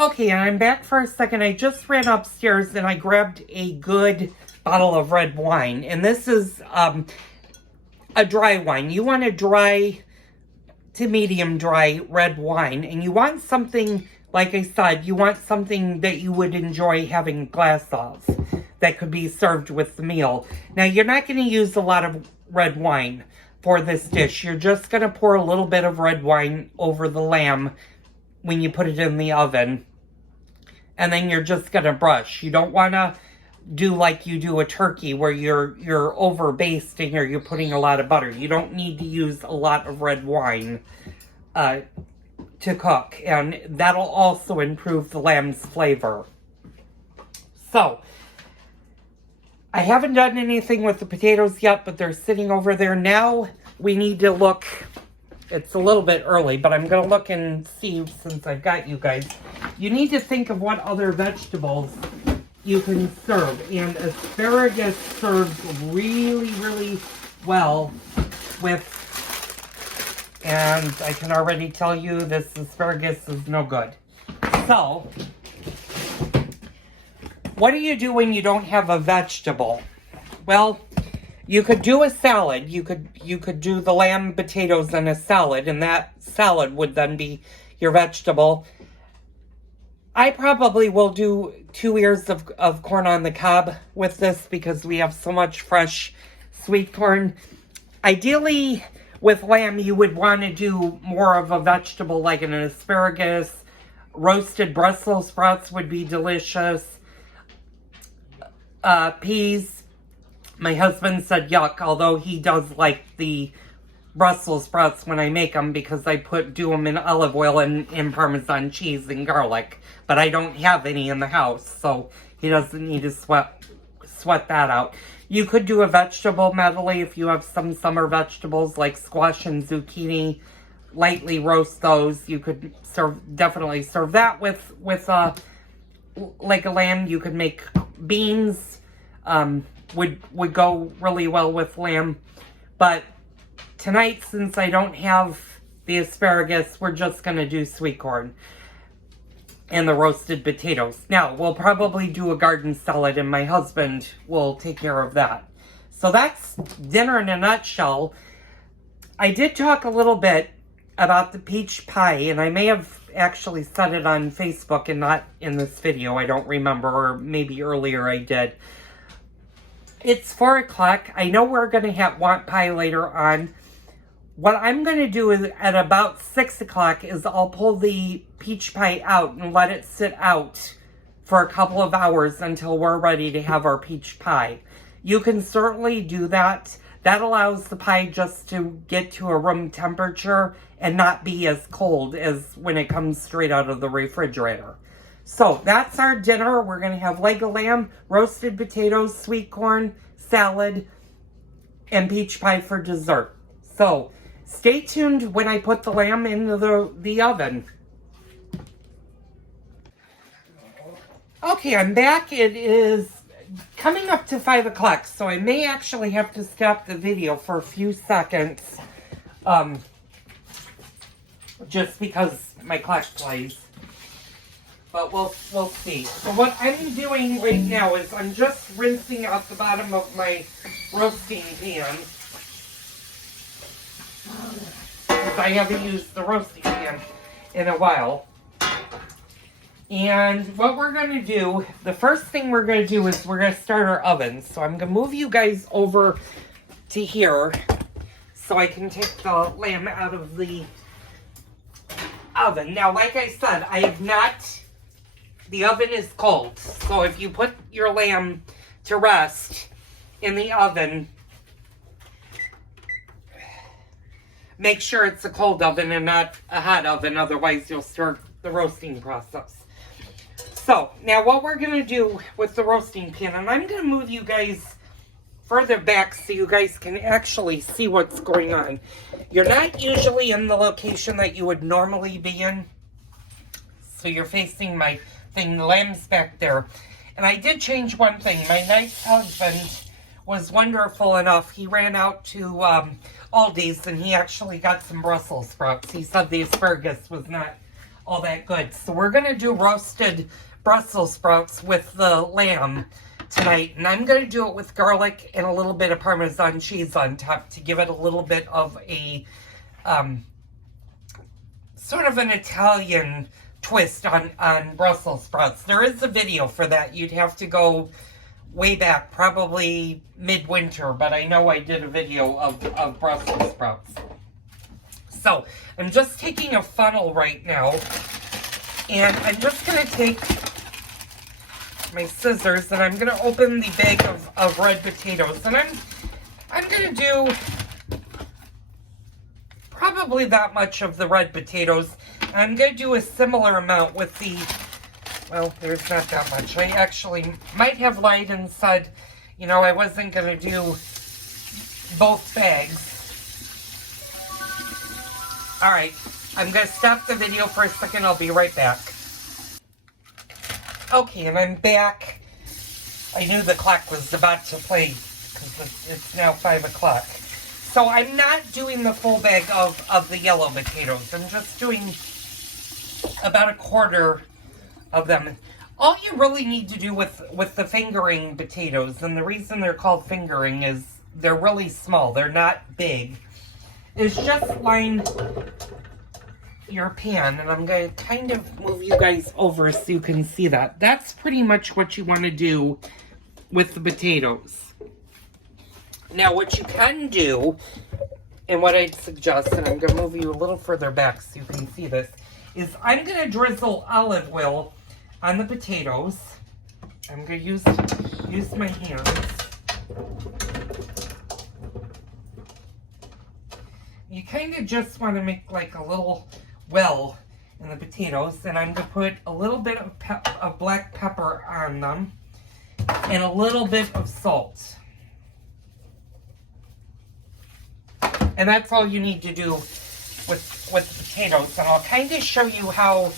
Okay, and I'm back for a second. I just ran upstairs and I grabbed a good bottle of red wine. And this is a dry wine. You want a dry to medium dry red wine. And you want something, like I said, you want something that you would enjoy having a glass of that could be served with the meal. Now, you're not going to use a lot of red wine for this dish. You're just going to pour a little bit of red wine over the lamb when you put it in the oven. And then you're just going to brush. You don't want to do like you do a turkey where you're over basting or you're putting a lot of butter. You don't need to use a lot of red wine to cook. And that'll also improve the lamb's flavor. So, I haven't done anything with the potatoes yet, but they're sitting over there. Now we need to look. It's a little bit early, but I'm going to look and see since I've got you guys. You need to think of what other vegetables you can serve. And asparagus serves really, really well with, and I can already tell you this asparagus is no good. So, what do you do when you don't have a vegetable? Well, you could do a salad. You could do the lamb, potatoes, and a salad, and that salad would then be your vegetable. I probably will do 2 ears of corn on the cob with this because we have so much fresh sweet corn. Ideally, with lamb, you would want to do more of a vegetable like an asparagus. Roasted Brussels sprouts would be delicious. Peas. My husband said yuck, although he does like the Brussels sprouts when I make them because I do them in olive oil and Parmesan cheese and garlic. But I don't have any in the house, so he doesn't need to sweat that out. You could do a vegetable medley if you have some summer vegetables like squash and zucchini. Lightly roast those. You could definitely serve that with like a lamb. You could make beans. Would go really well with lamb. But tonight, since I don't have the asparagus, we're just going to do sweet corn and the roasted potatoes. Now, we'll probably do a garden salad, and my husband will take care of that. So that's dinner in a nutshell. I did talk a little bit about the peach pie, and I may have actually said it on Facebook and not in this video. I don't remember, or maybe earlier I did. It's 4 o'clock. I know we're going to want pie later on. What I'm going to do is at about 6 o'clock is I'll pull the peach pie out and let it sit out for a couple of hours until we're ready to have our peach pie. You can certainly do that. That allows the pie just to get to a room temperature and not be as cold as when it comes straight out of the refrigerator. So that's our dinner. We're going to have leg of lamb, roasted potatoes, sweet corn, salad, and peach pie for dessert. So stay tuned when I put the lamb into the oven. Okay, I'm back. It is coming up to 5 o'clock, so I may actually have to stop the video for a few seconds. Just because my clock plays. But we'll see. So what I'm doing right now is I'm just rinsing out the bottom of my roasting pan. Because I haven't used the roasting pan in a while. And what we're going to do, the first thing we're going to do is we're going to start our oven. So I'm going to move you guys over to here so I can take the lamb out of the oven. Now, like I said, the oven is cold. So if you put your lamb to rest in the oven, make sure it's a cold oven and not a hot oven. Otherwise, you'll start the roasting process. So, now what we're going to do with the roasting pan, and I'm going to move you guys further back so you guys can actually see what's going on. You're not usually in the location that you would normally be in. So you're facing my thing, the lamb's back there. And I did change one thing. My nice husband was wonderful enough. He ran out to Aldi's and he actually got some Brussels sprouts. He said the asparagus was not all that good. So we're going to do roasted Brussels sprouts with the lamb tonight. And I'm going to do it with garlic and a little bit of Parmesan cheese on top to give it a little bit of a sort of an Italian twist on Brussels sprouts. There is a video for that. You'd have to go way back, probably midwinter, but I know I did a video of Brussels sprouts. So I'm just taking a funnel right now, and I'm just going to take my scissors, and I'm going to open the bag of red potatoes, and I'm going to do probably that much of the red potatoes. I'm going to do a similar amount with the, well, there's not that much. I actually might have lied and said, you know, I wasn't going to do both bags. All right, I'm going to stop the video for a second. I'll be right back. Okay, and I'm back. I knew the clock was about to play because it's now 5 o'clock. So I'm not doing the full bag of the yellow potatoes. I'm just doing about a quarter of them. All you really need to do with the fingering potatoes, and the reason they're called fingering is they're really small. They're not big. Is just line your pan, and I'm going to kind of move you guys over so you can see that. That's pretty much what you want to do with the potatoes. Now, what you can do, and what I'd suggest, and I'm going to move you a little further back so you can see this, is I'm going to drizzle olive oil on the potatoes. I'm going to use my hands. You kind of just want to make like a little well in the potatoes, and I'm going to put a little bit of black pepper on them and a little bit of salt. And that's all you need to do with the potatoes. And I'll kind of show you how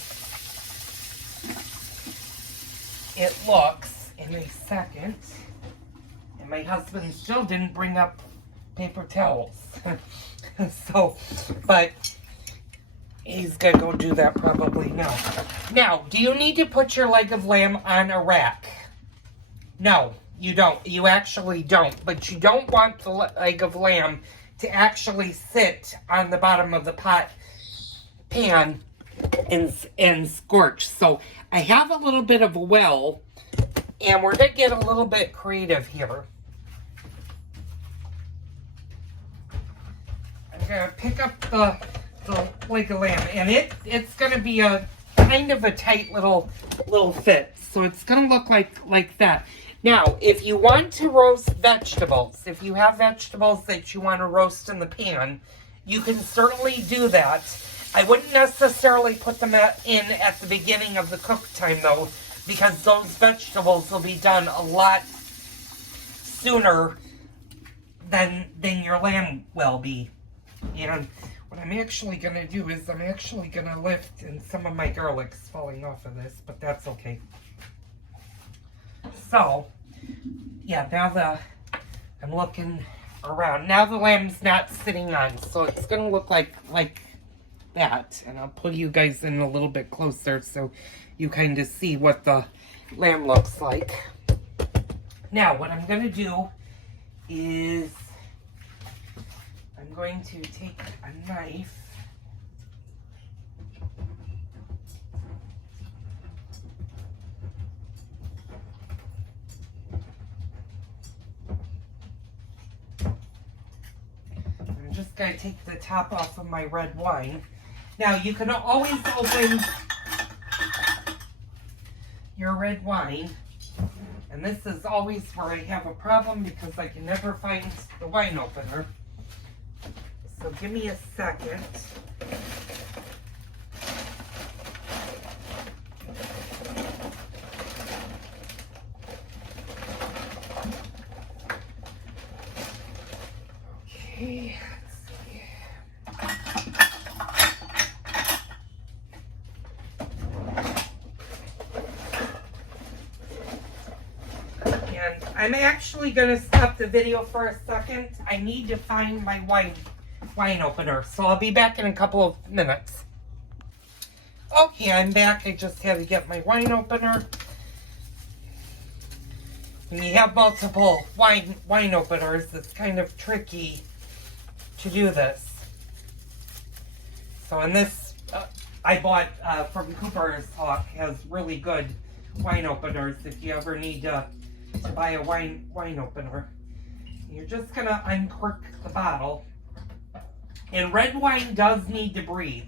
it looks in a second. And my husband still didn't bring up paper towels. So, but he's gonna go do that probably now. Now, do you need to put your leg of lamb on a rack? No, you don't. You actually don't. But you don't want the leg of lamb to actually sit on the bottom of the pan and scorch. So I have a little bit of a well, and we're gonna get a little bit creative here. I'm gonna pick up the leg of lamb, and it's gonna be a kind of a tight little fit. So it's gonna look like that. Now, if you want to roast vegetables, if you have vegetables that you want to roast in the pan, you can certainly do that. I wouldn't necessarily put them in at the beginning of the cook time, though, because those vegetables will be done a lot sooner than your lamb will be. And what I'm actually going to do is I'm actually going to lift, and some of my garlic's falling off of this, but that's okay. So, yeah, now I'm looking around. Now the lamb's not sitting on, so it's going to look like that. And I'll pull you guys in a little bit closer so you kind of see what the lamb looks like. Now, what I'm going to do is I'm going to take a knife. I'm just going to take the top off of my red wine. Now, you can always open your red wine. And this is always where I have a problem because I can never find the wine opener. So give me a second. Okay, let's see. And I'm actually going to stop the video for a second. I need to find my wine opener, so I'll be back in a couple of minutes. Okay, I'm back. I just had to get my wine opener. When you have multiple wine openers, it's kind of tricky to do this. So in this, I bought from Cooper's Hawk, has really good wine openers if you ever need to buy a wine opener. You're just gonna uncork the bottle. And red wine does need to breathe.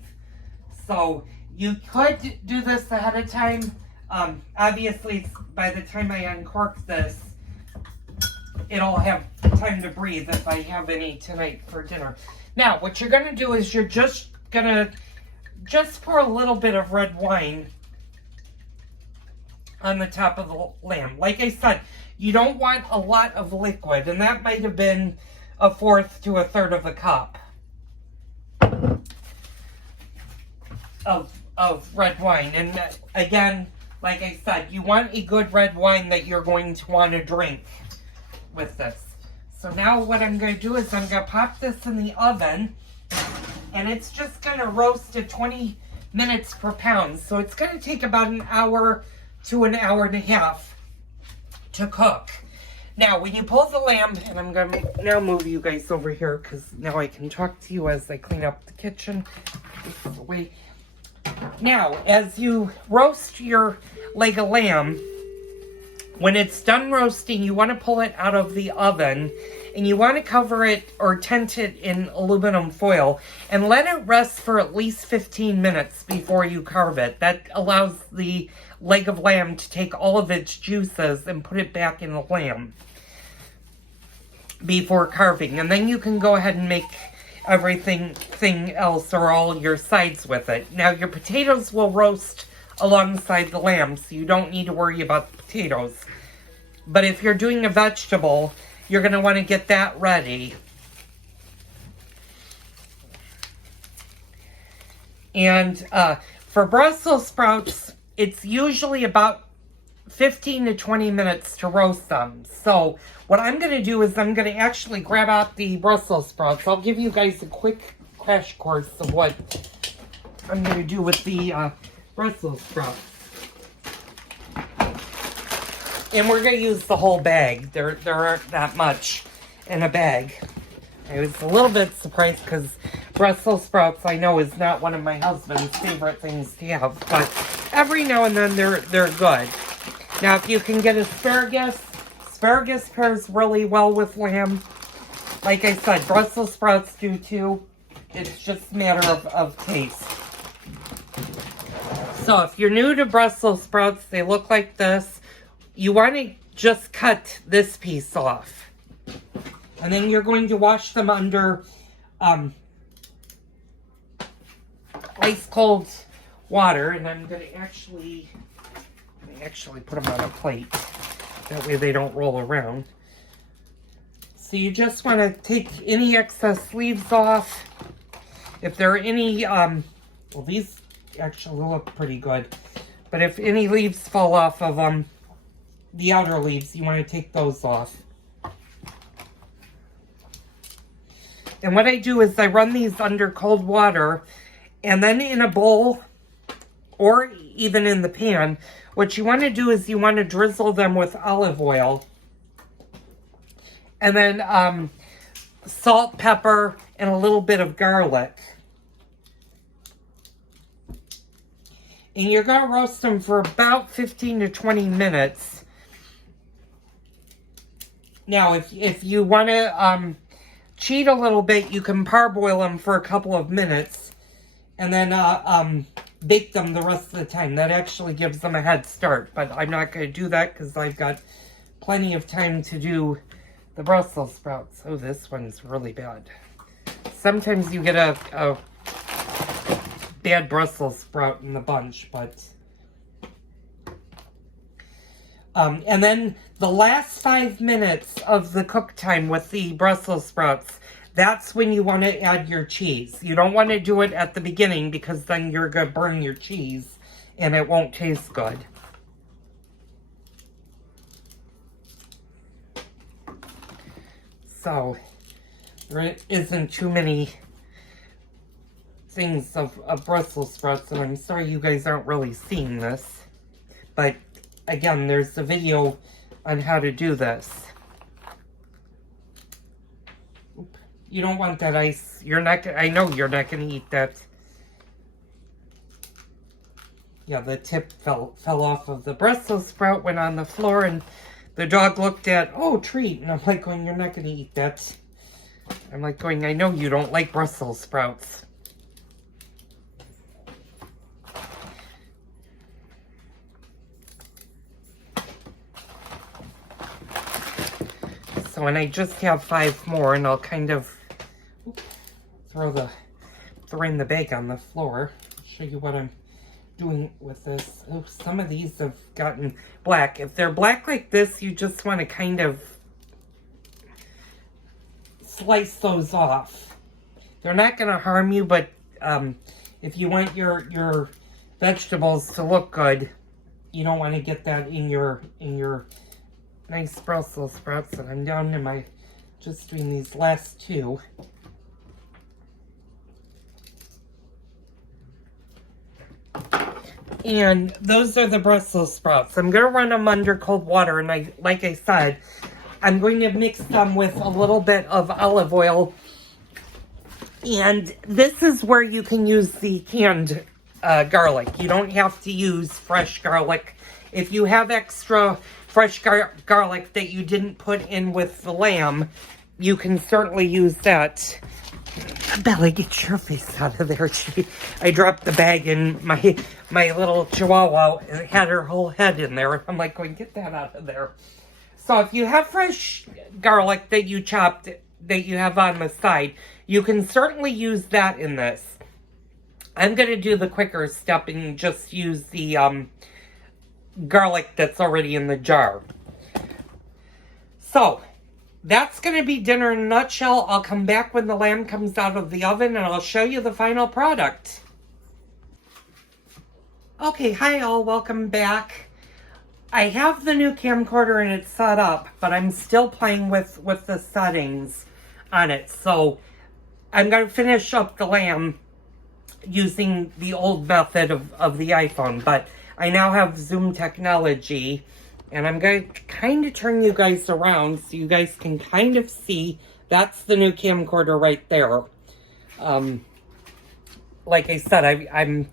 So you could do this ahead of time. Obviously, by the time I uncork this, it'll have time to breathe if I have any tonight for dinner. Now, what you're gonna do is you're just gonna pour a little bit of red wine on the top of the lamb. Like I said, you don't want a lot of liquid, and that might have been a fourth to a third of a cup of red wine. And again, like I said, you want a good red wine that you're going to want to drink with this. So now what I'm going to do is I'm going to pop this in the oven, and it's just going to roast at 20 minutes per pound. So it's going to take about an hour to an hour and a half to cook. Now, when you pull the lamb, and I'm going to now move you guys over here because now I can talk to you as I clean up the kitchen. This is the way. Now, as you roast your leg of lamb, when it's done roasting, you want to pull it out of the oven, and you want to cover it or tent it in aluminum foil and let it rest for at least 15 minutes before you carve it. That allows the leg of lamb to take all of its juices and put it back in the lamb before carving. And then you can go ahead and make everything else or all your sides with it. Now, your potatoes will roast alongside the lamb, so you don't need to worry about the potatoes. But if you're doing a vegetable, you're going to want to get that ready. And for Brussels sprouts, it's usually about 15 to 20 minutes to roast them. So what I'm going to do is I'm going to actually grab out the Brussels sprouts. I'll give you guys a quick crash course of what I'm going to do with the Brussels sprouts. And we're going to use the whole bag. There aren't that much in a bag. I was a little bit surprised because Brussels sprouts, I know, is not one of my husband's favorite things to have. But every now and then they're good. Now, if you can get asparagus pairs really well with lamb. Like I said, Brussels sprouts do too. It's just a matter of taste. So if you're new to Brussels sprouts, they look like this. You want to just cut this piece off. And then you're going to wash them under ice cold water. And I'm going to actually put them on a plate. That way they don't roll around. So you just want to take any excess leaves off. If there are any, well, these actually look pretty good. But if any leaves fall off of the outer leaves, you want to take those off. And what I do is I run these under cold water, and then in a bowl or even in the pan, what you want to do is you want to drizzle them with olive oil. And then salt, pepper, and a little bit of garlic. And you're going to roast them for about 15 to 20 minutes. Now, if you want to cheat a little bit, you can parboil them for a couple of minutes. And then bake them the rest of the time. That actually gives them a head start. But I'm not going to do that because I've got plenty of time to do the Brussels sprouts. Oh, this one's really bad. Sometimes you get a bad Brussels sprout in the bunch, but and then the last 5 minutes of the cook time with the Brussels sprouts, that's when you want to add your cheese. You don't want to do it at the beginning because then you're going to burn your cheese and it won't taste good. So there isn't too many things of Brussels sprouts, and I'm sorry you guys aren't really seeing this. But again, there's a video on how to do this. You don't want that ice. You're not. I know you're not going to eat that. Yeah, the tip fell off of the Brussels sprout, went on the floor, and the dog looked at, oh, treat. And I'm like going, you're not going to eat that. I'm like going, I know you don't like Brussels sprouts. So, and I just have 5 more, and I'll kind of throw in the bag on the floor. Show you what I'm doing with this. Oh, some of these have gotten black. If they're black like this, you just want to kind of slice those off. They're not going to harm you, but if you want your vegetables to look good, you don't want to get that in your nice Brussels sprouts. And I'm down to just doing these last 2. And those are the Brussels sprouts. I'm going to run them under cold water, and like I said, I'm going to mix them with a little bit of olive oil. And this is where you can use the canned garlic. You don't have to use fresh garlic. If you have extra fresh garlic that you didn't put in with the lamb, you can certainly use that. Bella, get your face out of there. I dropped the bag, and my little chihuahua had her whole head in there. I'm like, going, get that out of there. So if you have fresh garlic that you chopped, that you have on the side, you can certainly use that in this. I'm going to do the quicker step and just use the garlic that's already in the jar. So that's going to be dinner in a nutshell. I'll come back when the lamb comes out of the oven, and I'll show you the final product. Okay, hi all, welcome back. I have the new camcorder and it's set up, but I'm still playing with the settings on it. So I'm going to finish up the lamb using the old method of the iPhone, but I now have Zoom technology. And I'm going to kind of turn you guys around so you guys can kind of see. That's the new camcorder right there. Like I said, I'm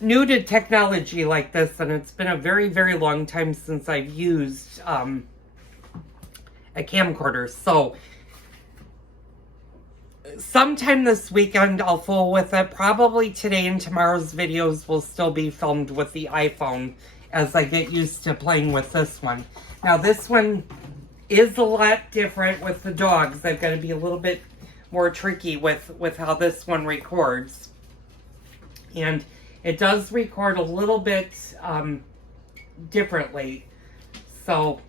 new to technology like this, and it's been a very, very long time since I've used a camcorder. So sometime this weekend I'll fool with it. Probably today and tomorrow's videos will still be filmed with the iPhone as I get used to playing with this one. Now this one is a lot different with the dogs. I've got to be a little bit more tricky with how this one records. And it does record a little bit differently. So,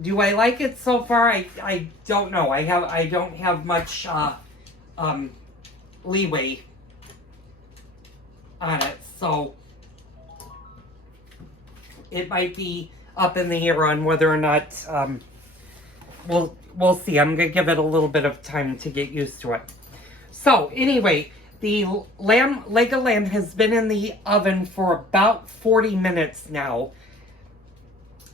do I like it so far? I don't know. I don't have much leeway on it, so it might be up in the air on whether or not we'll see. I'm gonna give it a little bit of time to get used to it. So anyway, the leg of lamb has been in the oven for about 40 minutes now.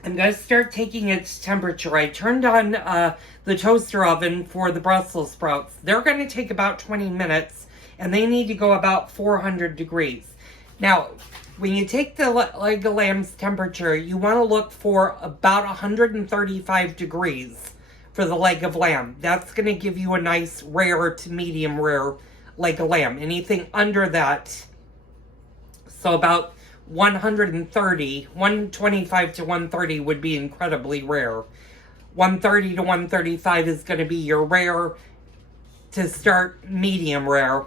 I'm gonna start taking its temperature. I turned on the toaster oven for the Brussels sprouts. They're gonna take about 20 minutes, and they need to go about 400 degrees. Now, when you take the leg of lamb's temperature, you want to look for about 135 degrees for the leg of lamb. That's going to give you a nice rare to medium rare leg of lamb. Anything under that, so about 125 to 130 would be incredibly rare. 130 to 135 is going to be your rare to start medium rare,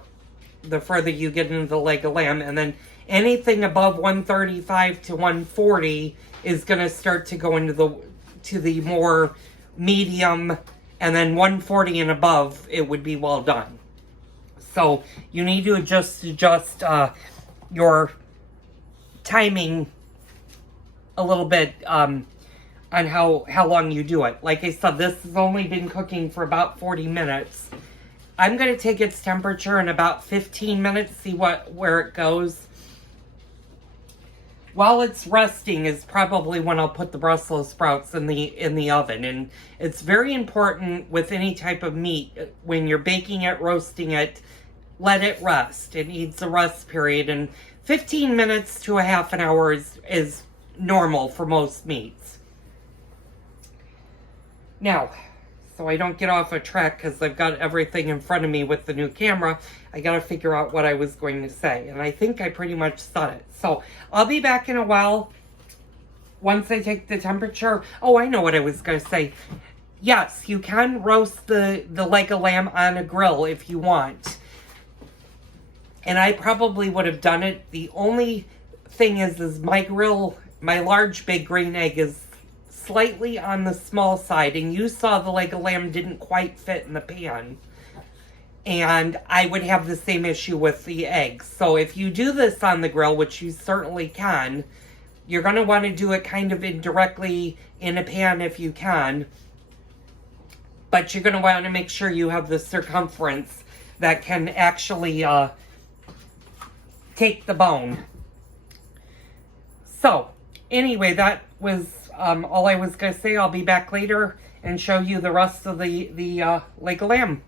the further you get into the leg of lamb. And then anything above 135 to 140 is going to start to go into the more medium, and then 140 and above, it would be well done. So you need to adjust your timing a little bit on how long you do it. Like I said, this has only been cooking for about 40 minutes. I'm going to take its temperature in about 15 minutes, see where it goes. While it's resting is probably when I'll put the Brussels sprouts in the oven. And it's very important with any type of meat, when you're baking it, roasting it, let it rest. It needs a rest period, and 15 minutes to a half an hour is normal for most meats. Now, so I don't get off a track because I've got everything in front of me with the new camera, I got to figure out what I was going to say. And I think I pretty much said it. So I'll be back in a while once I take the temperature. Oh, I know what I was going to say. Yes, you can roast the leg of lamb on a grill if you want. And I probably would have done it. The only thing is my grill, my large big green egg is slightly on the small side, and you saw the leg of lamb didn't quite fit in the pan. And I would have the same issue with the eggs. So if you do this on the grill, which you certainly can, you're going to want to do it kind of indirectly in a pan if you can. But you're going to want to make sure you have the circumference that can actually take the bone. So anyway, that was all I was going to say. I'll be back later and show you the rest of the leg of lamb.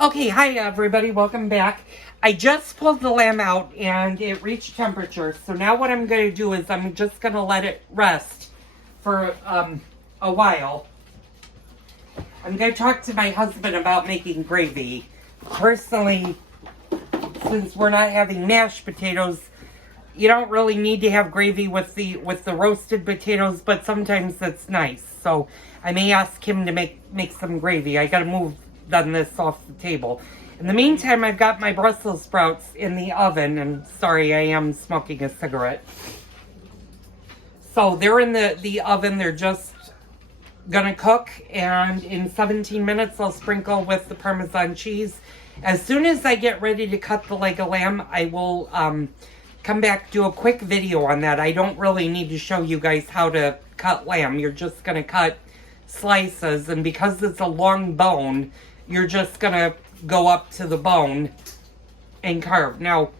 Okay, hi everybody, welcome back. I just pulled the lamb out and it reached temperature. So now what I'm going to do is I'm just going to let it rest for a while. I'm going to talk to my husband about making gravy. Personally, since we're not having mashed potatoes, you don't really need to have gravy with the roasted potatoes, but sometimes that's nice. So I may ask him to make some gravy. I got to move this off the table. In the meantime, I've got my Brussels sprouts in the oven, and sorry, I am smoking a cigarette. So they're in the oven. They're just gonna cook, and in 17 minutes I'll sprinkle with the Parmesan cheese. As soon as I get ready to cut the leg of lamb, I will come back, do a quick video on that. I don't really need to show you guys how to cut lamb. You're just gonna cut slices, and because it's a long bone, you're just gonna go up to the bone and carve. Now,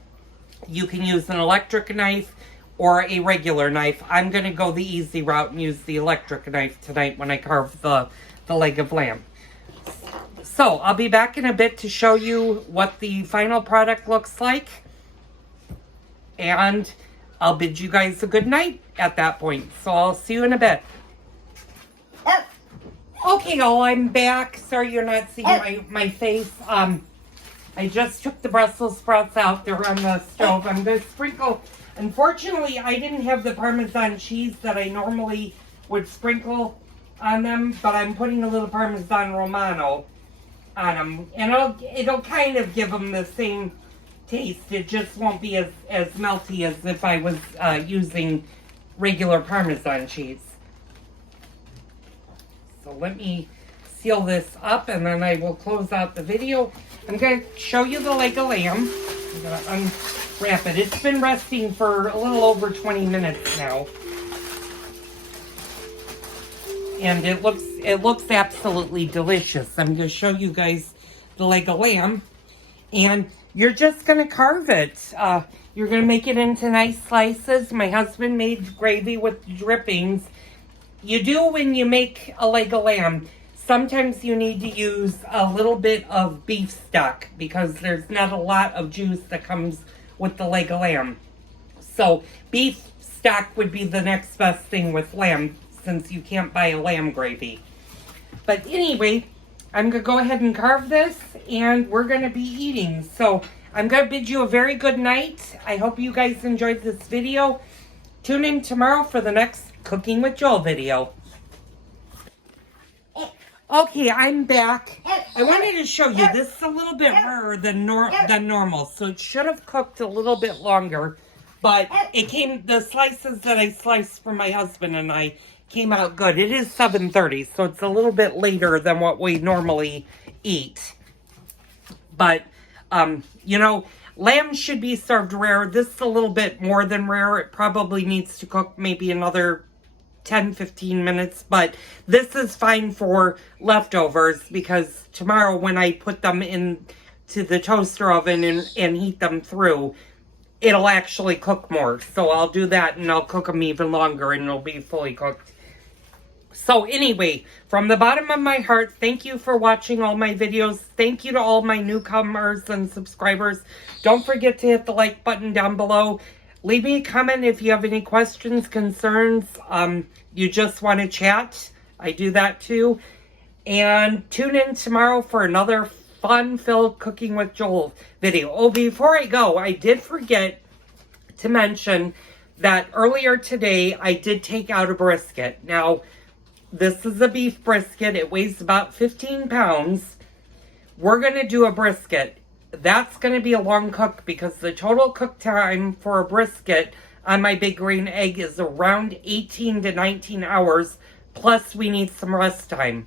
you can use an electric knife or a regular knife. I'm gonna go the easy route and use the electric knife tonight when I carve the leg of lamb. So, I'll be back in a bit to show you what the final product looks like. And I'll bid you guys a good night at that point. So, I'll see you in a bit. Okay, y'all, I'm back. Sorry you're not seeing my face. I just took the Brussels sprouts out. They're on the stove. I'm going to sprinkle. Unfortunately, I didn't have the Parmesan cheese that I normally would sprinkle on them, but I'm putting a little Parmesan Romano on them. And it'll kind of give them the same taste. It just won't be as melty as if I was using regular Parmesan cheese. So let me seal this up and then I will close out the video. I'm going to show you the leg of lamb. I'm going to unwrap it. It's been resting for a little over 20 minutes now. And it looks absolutely delicious. I'm going to show you guys the leg of lamb. And you're just going to carve it. You're going to make it into nice slices. My husband made gravy with drippings. You do when you make a leg of lamb. Sometimes you need to use a little bit of beef stock because there's not a lot of juice that comes with the leg of lamb. So beef stock would be the next best thing with lamb since you can't buy a lamb gravy. But anyway, I'm going to go ahead and carve this and we're going to be eating. So I'm going to bid you a very good night. I hope you guys enjoyed this video. Tune in tomorrow for the next Cooking with Joel video. Okay, I'm back. I wanted to show you, this is a little bit rarer than normal, so it should have cooked a little bit longer, but the slices that I sliced for my husband and I came out good. It is 7:30, so it's a little bit later than what we normally eat. But, you know, Lamb should be served rare. This is a little bit more than rare. It probably needs to cook maybe another 10-15 minutes, but this is fine for leftovers because tomorrow when I put them into the toaster oven and heat them through, it'll actually cook more. So I'll do that and I'll cook them even longer and it'll be fully cooked. So anyway, from the bottom of my heart, thank you for watching all my videos. Thank you to all my newcomers and subscribers. Don't forget to hit the like button down below. Leave me a comment if you have any questions, concerns, you just want to chat. I do that too. And tune in tomorrow for another fun-filled Cooking with Joel video. Oh, before I go, I did forget to mention that earlier today I did take out a brisket. Now, this is a beef brisket. It weighs about 15 pounds. We're going to do a brisket. That's going to be a long cook because the total cook time for a brisket on my big green egg is around 18 to 19 hours. Plus, we need some rest time.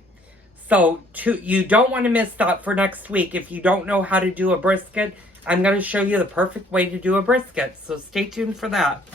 So, you don't want to miss that for next week. If you don't know how to do a brisket, I'm going to show you the perfect way to do a brisket. So, stay tuned for that.